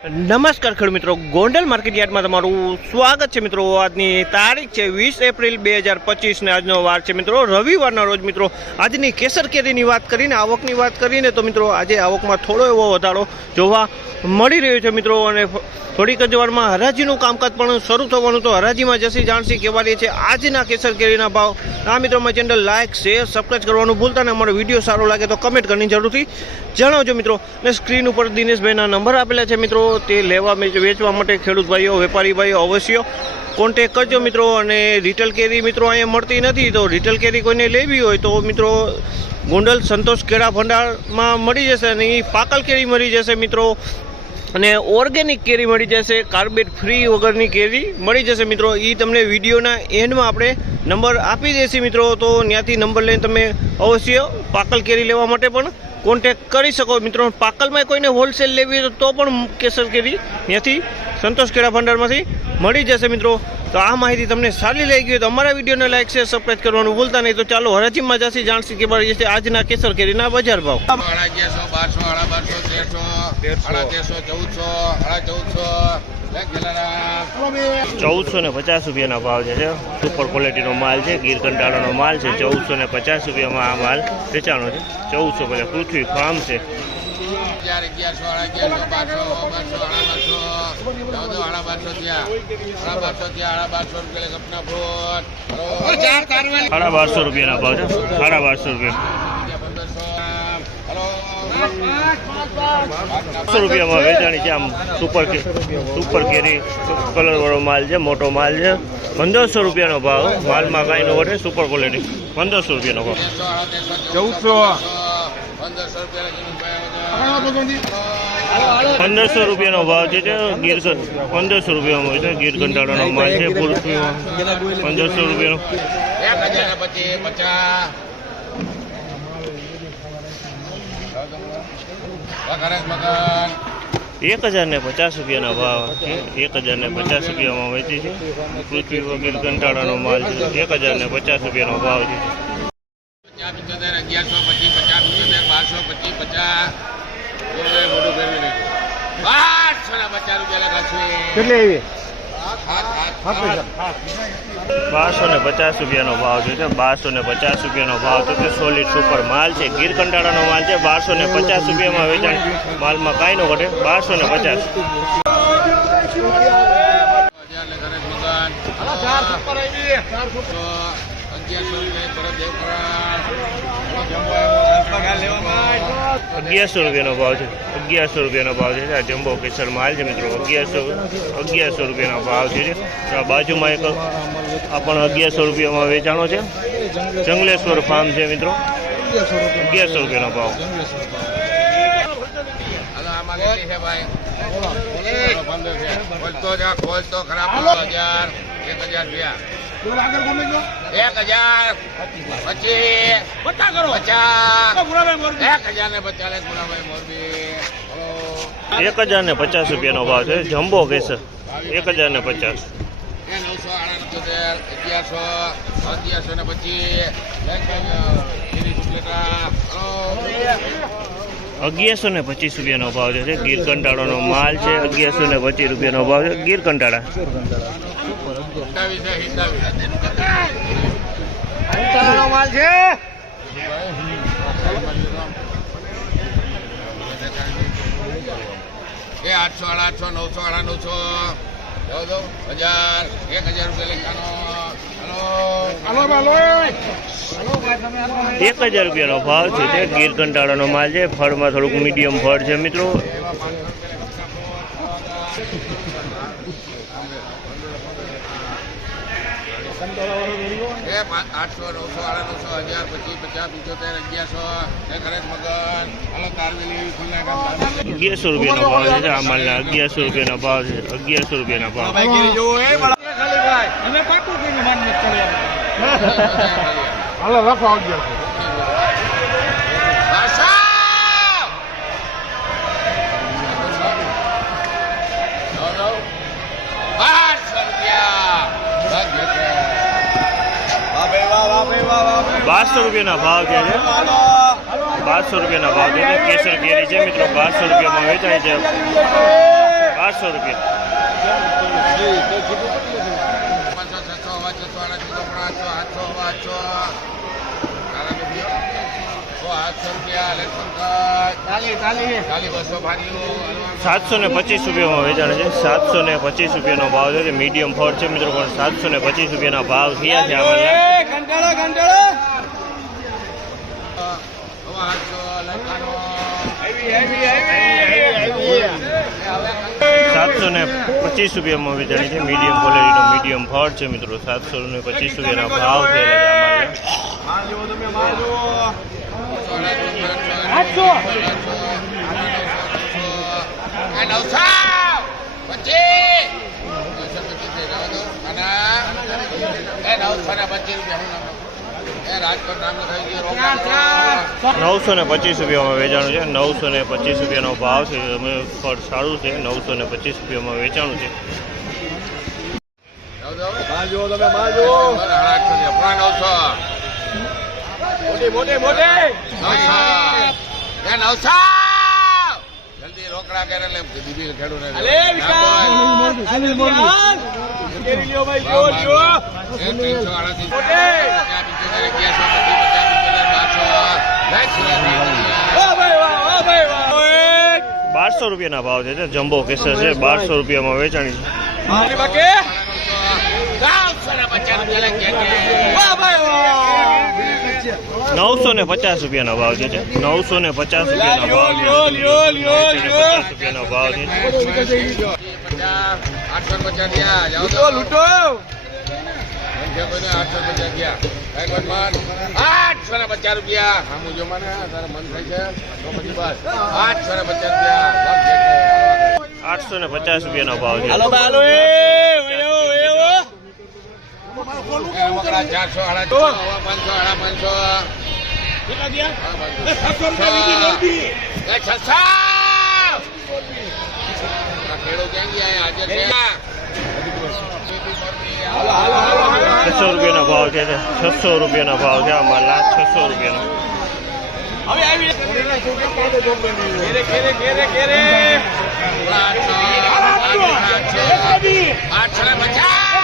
નમસ્કાર ખેડૂત મિત્રો. ગોંડલ માર્કેટ યાર્ડમાં તમારું સ્વાગત છે મિત્રો. આજની તારીખ છે વીસ એપ્રિલ બે હજાર પચીસને આજનો વાર છે મિત્રો. રવિવારના રોજ મિત્રો, આજની કેસર કેરીની વાત કરીને, આવકની વાત કરીને તો મિત્રો આજે આવકમાં થોડો એવો વધારો જોવા મળી રહ્યો છે મિત્રો. અને થોડીક જ વારમાં હરાજીનું કામકાજ પણ શરૂ થવાનું તો હરાજીમાં જસી જાણસી કહેવાની છે આજના કેસર કેરીના ભાવ. આ મિત્રોમાં ચેનલ લાઇક શેર સબસ્ક્રાઈબ કરવાનું ભૂલતા ને. અમારો વીડિયો સારો લાગે તો કમેન્ટ કરવાની જરૂરથી જણાવજો મિત્રો. ને સ્ક્રીન ઉપર દિનેશભાઈના નંબર આપેલા છે મિત્રો. તે લેવા વેચ- વેચવા માટે ખેડૂત ભાઈઓ, વેપારી ભાઈઓ અવશ્ય કોન્ટેક કરજો મિત્રો. અને રિટેલ કેરી મિત્રો અહીંયા મળતી નથી તો રિટેલ કેરી કોઈને લેવી હોય તો મિત્રો ગોંડલ સંતોષ કેળા ભંડારમાં મળી જશે અને એ પાકલ કેરી મળી જશે મિત્રો. અને ઓર્ગેનિક કેરી મળી જશે, કાર્બેટ ફ્રી વગરની કેરી મળી જશે મિત્રો. એ તમને વિડીયોના એન્ડમાં આપણે નંબર આપી દઈશું મિત્રો, તો ત્યાંથી નંબર લઈને તમે અવશ્ય પાકલ કેરી લેવા માટે પણ કોન્ટેક કરી શકો. મિત્રો પાકલમાં કોઈને હોલસેલ લેવી હોય તો પણ કેસર કેરી ત્યાંથી સંતોષ કેળા ભંડારમાંથી મળી જશે મિત્રો. તો આ માહિતી તમને સારી લાગી હોય તો અમારા વિડીયોને લાઈક શેર સબસ્ક્રાઈબ કરવાનું ભૂલતા નહીં. તો ચાલો હરાજીમાં જશે જાણશી કે મારી જશે આજના કેસર કેરીના બજાર ભાવ. સાડા બારસો બારસો તેરસો ચૌદસો ચૌદસો. ચૌદસો ને પચાસ રૂપિયાના ભાવ છે સુપર ક્વોલિટીનો માલ છે ગીર કંટાળાનો માલ છે ચૌદસો ને પચાસ રૂપિયામાં આ માલ વેચાણો છે ચૌદસો પચાસ પૃથ્વી ફાર્મ છે સાડા બારસો રૂપિયાના ભાવ છે સાડા બારસો રૂપિયા બસો રૂપિયામાં વેચાણી છે આમ સુપર કે- સુપર કેરી કલરવાળો માલ છે મોટો માલ છે પંદરસો રૂપિયાનો ભાવ માલમાં કાંઈ ન વધે સુપર ક્વોલિટી પંદરસો રૂપિયાનો ભાવ ચૌદસો. પંદરસો રૂપિયાનો ભાવ છે તે ગીર પંદરસો રૂપિયામાં હોય છે ગીર કંટાળાનો માલ છે પંદરસો રૂપિયાનો એક હજાર ને પચાસ રૂપિયાના ભાવ એક હજાર ને પચાસ રૂપિયામાં વેચી છે. પૃથ્વી વગેરે કંટાળાનો માલ છે. એક હજાર ને પચાસ રૂપિયાનો ભાવ છે. કેટલી આવી? બારસો ને પચાસ રૂપિયાનો ભાવ છે. બારસો ને પચાસ રૂપિયાનો ભાવ તો તે સોલિડ સુપર માલ છે. ગીર કંટાળાનો માલ છે. બારસો ને પચાસ રૂપિયામાં વેચાણ. માલમાં કાંઈ ન ઘટે. બારસો ને પચાસ અગિયારસો રૂપિયા અગિયારસો રૂપિયાનો ભાવ છે. અગિયારસો રૂપિયાનો ભાવ છે. આ જમ્બો કેસર માલ છે મિત્રો. અગિયારસો અગિયારસો રૂપિયાનો ભાવ છે આ બાજુમાં એક આ પણ અગિયારસો રૂપિયામાં વેચાણો છે. જંગલેશ્વર ફાર્મ છે મિત્રો. અગિયારસો રૂપિયાનો ભાવ. ખોલતો, ખરાબ એક હજાર રૂપિયા. એક હજાર પચીસ પચાસ. એક હજાર ને પચાસ ગુણાભાઈ મોરબી. એક હજાર ને પચાસ રૂપિયાનો ભાવ છે. જમ્બો કેસર એક હજાર ને પચાસ. નવસો આડત્રીસ અગિયારસો અગિયારસો ને હલો. અગિયારસો ને પચીસ રૂપિયાનો ભાવ છે ગીર કંટાળાનો માલ છે અગિયારસો ને પચીસ રૂપિયાનો ભાવ છે. ગીર કંટાળા. એ આઠસો આઠસો નવસો સાડા નવસો હજાર એક હજાર રૂપિયા લેખાનો. એક હજાર રૂપિયાનો ભાવ છે તે ગીર કંટાળાનો માલ છે. ફળમાં થોડુંક મીડિયમ ફળ છે મિત્રો. આઠસો નવસો સાડા નવસો હજાર પચીસ પચાસ પંચોતેર અગિયારસો. અગિયારસો રૂપિયાનો ભાવ છે આ માલના અગિયારસો રૂપિયાનો ભાવ છે અગિયારસો રૂપિયાના ભાવ હાલો રાખો અગિયારસો બારસો રૂપિયાના ભાવ છે. બારસો રૂપિયાના ભાવ છે. કેસર કેરી છે મિત્રો. બારસો રૂપિયામાં વેચાય છે. બારસો રૂપિયા પાંચસો છસો વાંચો સાડા ભારીઓ. સાતસો ને પચીસ રૂપિયામાં વેચાણ છે. સાતસો ને પચીસ રૂપિયાનો ભાવ છે મીડિયમ ફળ છે મિત્રો પણ સાતસો ને પચીસ રૂપિયાના ભાવ થયા છે લખાનો સાતસો ને પચીસ રૂપિયામાં વેચાણી છે. મીડિયમ ક્વોલિટીનો મીડિયમ ફળ છે મિત્રો. સાતસો ને પચીસ રૂપિયાના ભાવ થયેલા છે આઠસો નવસો ને પચીસ રૂપિયામાં વેચાણું છે. નવસો ને પચીસ રૂપિયાનો ભાવ છે. અમે ફળ સારું છે. નવસો ને પચીસ રૂપિયામાં વેચાણું છે. તમે જલ્દી રોકડા કરે એટલે દીદી ખેડૂત બારસો રૂપિયાના ભાવ છે જમ્બો કેસર છે બારસો રૂપિયામાં વેચાણી છે. નવસો ને પચાસ રૂપિયાનો ભાવ છે નવસો ને પચાસ રૂપિયાનો ભાવ છે. પચાસ રૂપિયાનો ભાવ છે. આઠસો પચાસ ગયા. આઠસો લૂંટો લૂંટો. આઠસો ને પચાસ રૂપિયા. હા જો મને તારે મન થાય છે. તો પછી બસ. આઠસો ને પચાસ રૂપિયા. આઠસો ને પચાસ રૂપિયાનો ભાવ છે. હાલો હાલો એ એવો એવો ચારસો સાડા. પાંચસો સાડા પાંચસો. એ છસો! ગયા છસો રૂપિયાનો ભાવ છે છસો રૂપિયાનો ભાવ છે આ માલના છસો રૂપિયાનો હવે આવી કેરે કેરે કેરે કેરે આઠસો આઠસો આઠસો ને પચાસ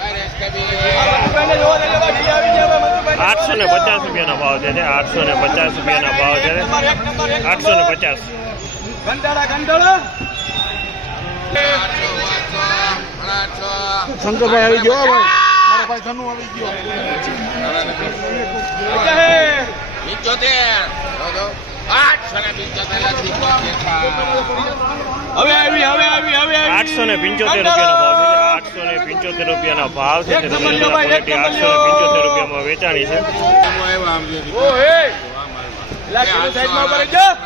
અરે કભી મધુભાઈને જોવા દે ભાઈ આવી જાય મધુભાઈ આઠસો ને પચાસ રૂપિયાનો ભાવ છે આઠસો ને પચાસ રૂપિયાના ભાવ છે આઠસો ને પચાસ ઘંટાડા ઘંટાડા શંકરભાઈ આવી ગયો મારા ભાઈ ધનુ આવી ગયો. હવે આવી હવે આવી હવે આવી. આઠસો ને પંચોતેર રૂપિયાનો ભાવ છે આઠસો ને પંચોતેર રૂપિયાના ભાવ છે ભાઈ, આઠસો ને પંચોતેર રૂપિયામાં વેચાણી છે.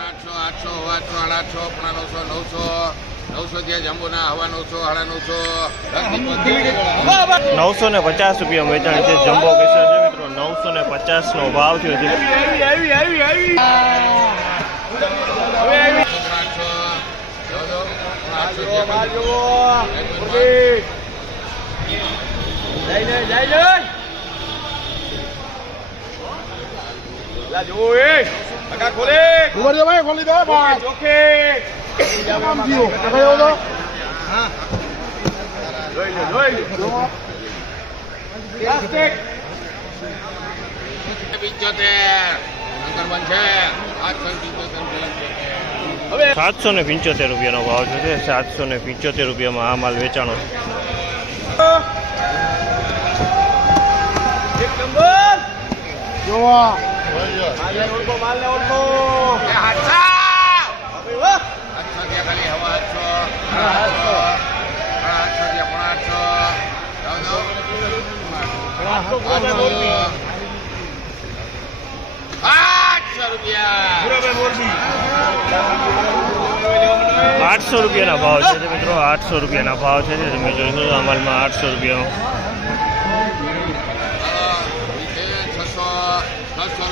આઠસો આઠસો આઠસો આઠસો નવસો. નવસો જે જંબુના હવા નવસો સાડા નવસો ને પચાસ રૂપિયા વેચાણ છે જમ્બો કેસર છે મિત્રો. નવસો ને પચાસ નો ભાવ થયો છે. ઓકે ખોલે. દે ભાઈ સાતસો ને પંચોતેર રૂપિયાનો ભાવ છે સાતસો ને પંચોતેર રૂપિયામાં આ માલ વેચાણો છે. એક નંબર. જોવા. ઓળખો માલને ઓળખો આઠસો હવે વાહ આઠસો ત્યાં ખાલી હવા આઠસો આઠસો આઠસો ત્યાં પણ આઠસો આઠસો ભાઈ મોરબી આઠસો રૂપિયા ભાઈ મોરબી આઠસો રૂપિયાના ભાવ છે મિત્રો, આઠસો રૂપિયાના ભાવ છે તમે જોશો આ માલમાં આઠસો રૂપિયાનો. છસો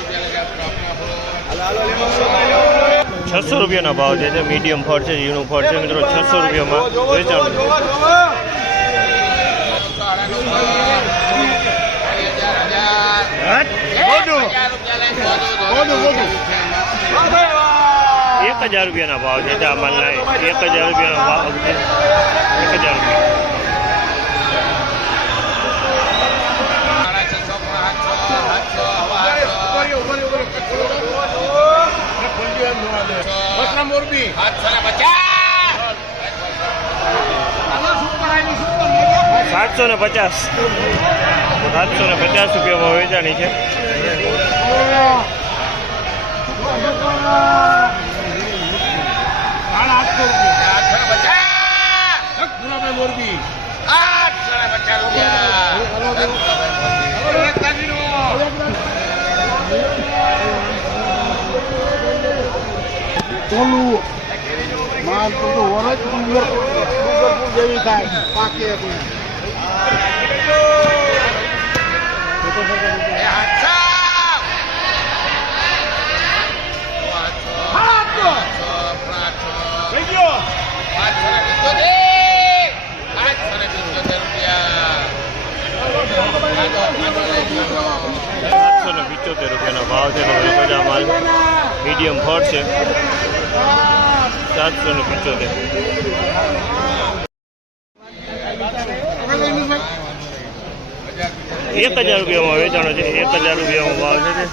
રૂપિયા છસો રૂપિયાના ભાવ છે મીડિયમ ફળ છે ઝીણું ફળ છે મિત્રો છસો રૂપિયામાં વેચાણ એક હજાર રૂપિયાના ભાવ છે આ માલના એક હજાર રૂપિયાનો ભાવ છે. એક હજાર રૂપિયા સાડા છસો, સાતસો, સાતસો, સાતસો. મોરબી સાતસો ને પચાસ સાતસો ને પચાસ. સાતસો ને પચાસ રૂપિયામાં વેચાણી છે. મોરબી. આઠસો ને પચાસ રૂપિયા. તોલું માલ તો વરજ ડુંગર ડુંગરપુર જેવી થાય. પાકે રૂપિયાનો ભાવ છે મીડિયમ ફળ છે. સાતસો ને પિચોતેર એક હજાર રૂપિયામાં વેચાણો છે એક હજાર રૂપિયામાં ભાવ છે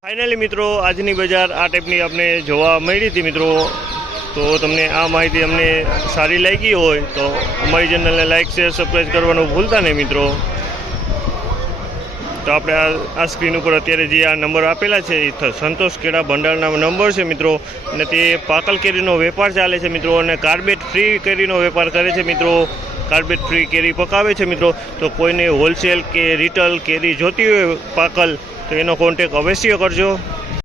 ફાઇનલી મિત્રો આજની બજાર આ ટાઈપની આપણે જોવા મળી હતી મિત્રો. તો તમને આ માહિતી અમને સારી લાગી હોય તો અમારી ચેનલને લાઇક શેર સબસ્ક્રાઈબ કરવાનું ભૂલતા નહીં મિત્રો. તો આપણે આ આ સ્ક્રીન ઉપર અત્યારે જે આ નંબર આપેલા છે એ સંતોષ કેળા ભંડારના નંબર છે મિત્રો. અને તે પાકલ કેરીનો વેપાર ચાલે છે મિત્રો અને કાર્બેટ ફ્રી કેરીનો વેપાર કરે છે મિત્રો. કાર્બેટ ફ્રી કેરી પકાવે છે મિત્રો. તો કોઈને હોલસેલ કે રિટેલ કેરી જોતી હોય પાકલ, તો એનો કોન્ટેક અવશ્ય કરજો.